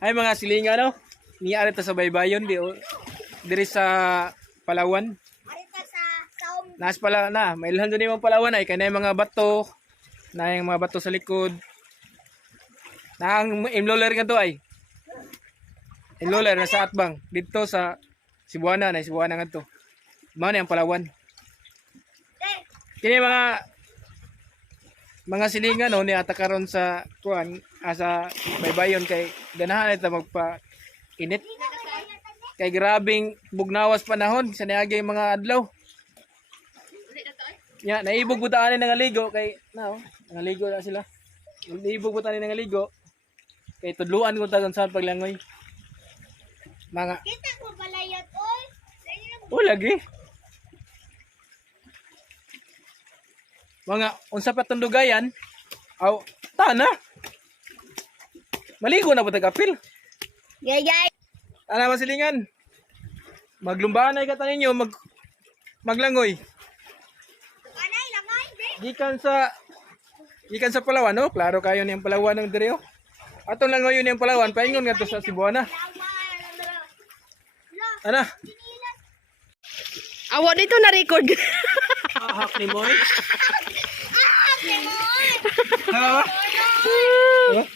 Ay mga silinga no. Ni arita sa baybayon diri sa Palawan. Arita sa Saum. Nas pala na, may ilhan doon yung Palawan ay kanay mga bato. Na yung mga bato sa likod. Na ang imloler nga to ay. Imloler na sa Atbang dito sa Cebuana na Cebuana nga to. Mao ni ang Palawan. Kini mga silinga no ni ata karon sa kuan sa baybayon kay ganahan ita magpa init. Kay grabing bugnawas panahon sa niagay mga adlaw. Ya, naibog butaan ni nangaligo kay nangaligo na sila. Naibog butaan ni nangaligo kay tudluan ko tagon sa paglangoy. Mga Kita ko balayot oy. lagi. Mga unsa pa tundugayan? Aw, tana. Maligo na ba tagapil? Yay yay. Ana masilingan. Maglumbaan ay kata ninyo maglangoy. Anay lamay di. Gikan sa Palawan no, klaro kayo niyang Palawan ng dire. Atong langoy niyang Palawan paingon nga to sa Cebuana. Ana? Awa dito na record. Ahak ni Moy.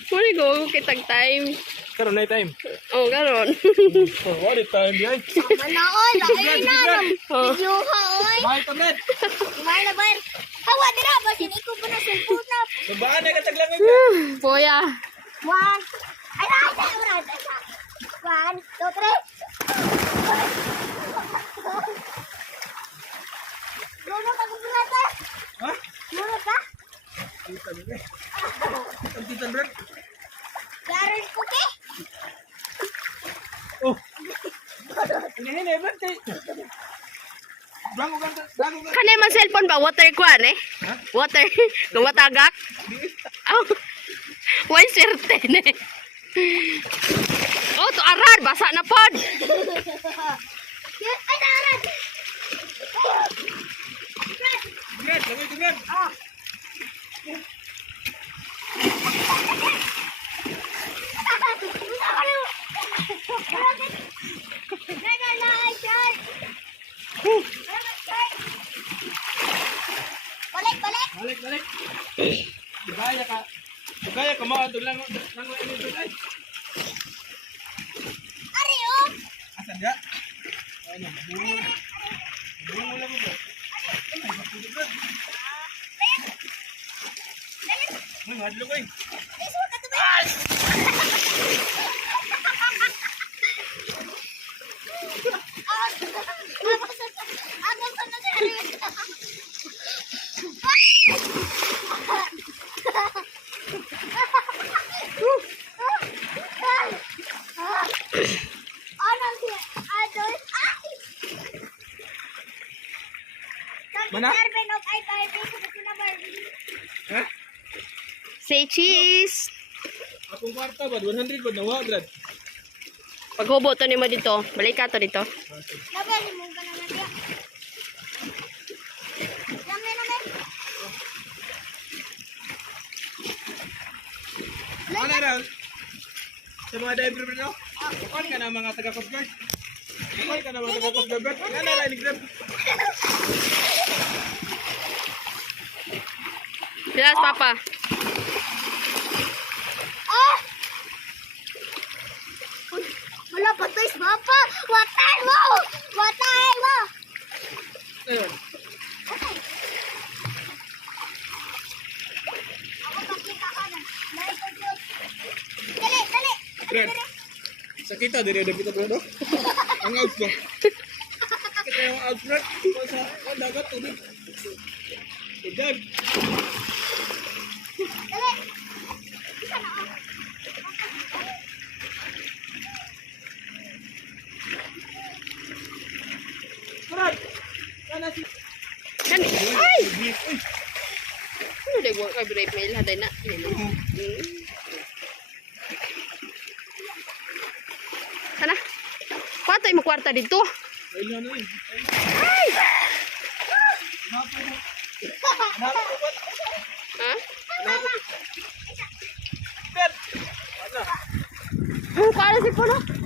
Muli ko kitag time. Karon na time. Oh, karon. Oh, what is time yay? Manaon, lain na. Video ha oy. Bye tablet. Kumain na ba? Hawa dira ba siniko pa na cellphone na. Lumbaan ay kataglangoy ka. Poya. One. Ay na ay na. One, two, three. Luno ka kumulata. Ha? Luno ka? Kita ni. Ang kita break. Garon ko ke? Oh. Ini berarti. Bangun. Kanay man cellphone ba water kuan eh? Ha? Water. Lumatagak. Aw. Why certain eh? Oh, to arar basa na pod. Ay naran. Break, langoy tu break. Balik. Balik. Gaya ka mo ato lang ini tu ay. Ari oh. Asan dia? Ano, bungo lang mo. Ay, madlo ko eh. Mana? Ha? Say cheese. Akong kwarta ba? 100 ba? Nawa, Brad. Paghubo to nimo dito. Balik ka to dito. Ano raw? Sa mga diver bro? Kuan ka na mga taga-Coast Guard? Kuan ka na mga taga-Coast Guard? Ano ra ni Grab? Bilas papa. Wala pa to is bapa. Watay mo. Ayun. Ako pakita ka na. Naikot. Dali. Brad. Sa kita dire kita bro no? Ang out ba? Kita yung out Brad. Sa dagat tubig. Idag. Dali. Isa na ako. Brad. Kana si Kani. Ay. Ano day work ay brave mail haday na. Sana. Patay mo kwarta dito. ay na yun. Ay. Ha? Brad. Ano? Buka na si Puno.